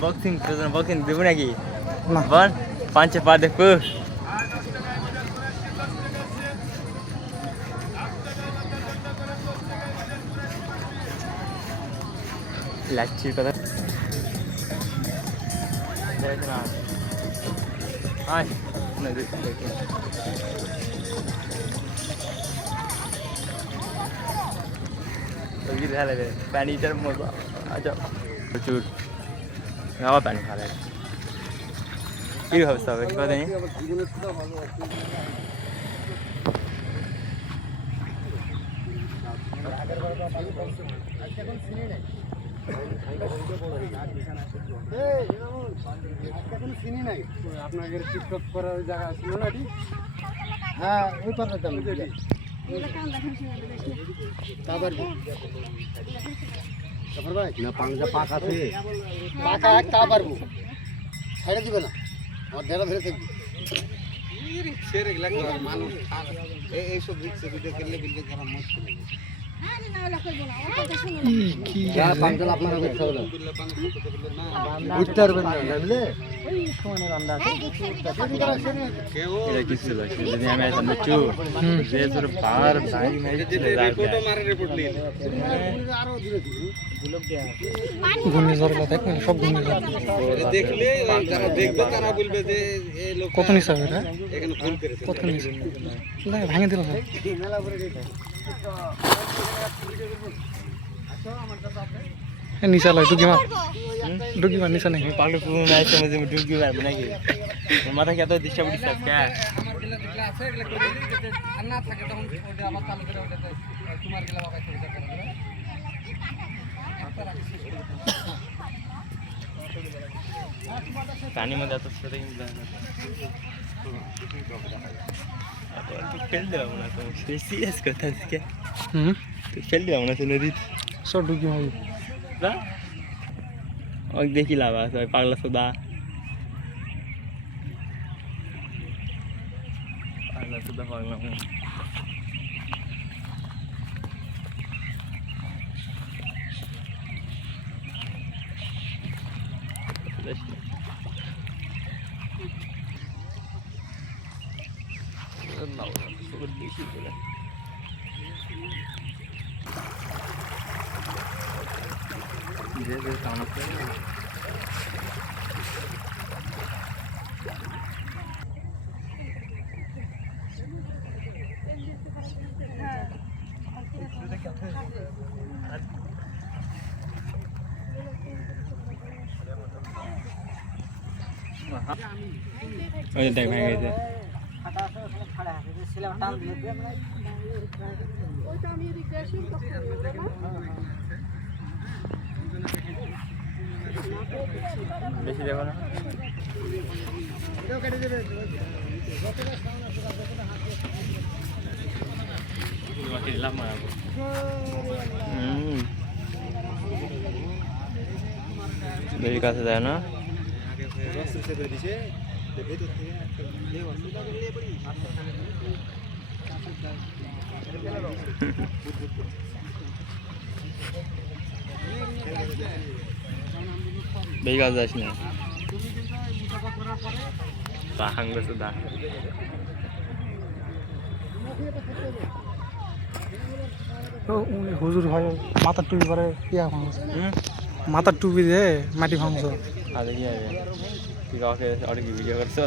boxing প্রয়োজন boxing দেবো নাকি না বল পাঁচে পা দেখবো লাচ্ছির কথা না আয় পানিটার মজা আচ্ছা প্রচুর আবার পানি খালে কি অবস্থা হবে কথা নেই আপনাদের টিকটক করার জায়গা ছিল না এটি হ্যাঁ ওই পাশে যান তারপর ভাই না পাঙ্গা পাক আছে পাকা এক তা পারবো ছাড়ে দিবে না আমার ডেরা ধরে থাকবে মানুষ এইসব রিক্সে ভিডিও করলে বিলকে করা মুশকিল ঘূর্ণিঝড় দেখবেন সব ঘূর্ণিঝড় দেখলে যারা দেখবে তারা বলবে যে কত নিচে হবে এটা কত নিচে ভাঙে দিল নিচা লয় ডুকি মার নিচা নেই পাগল পুরো নাই সমঝে আমি ডুবকি পারবো নাকি মাথা কি এত ডিস্টার্ব ডিস্টার্ব কে পানি মধ্যে এত ছোট ফেল দিলাম না তো সিরিয়াস কথা আজকে ফেল দিলাম না তো নদীতে সব ডুকি মারি ওই দেখি লাভ আছে ওই পাগলা সোদা পাগলা ওই দেখ ভেঙে গেছে বেশি দেখো না বেশি কাছে যায় না বেশি কাছে যাস না হাঙ্গ সুদা হুজুর ভাই মাথার টুপি করে ইয়া ভাঙছে মাথার টুপি দিয়ে মাটি ভাঙছ আর দেখি তুই কাউকে অনেক ভিডিও করছো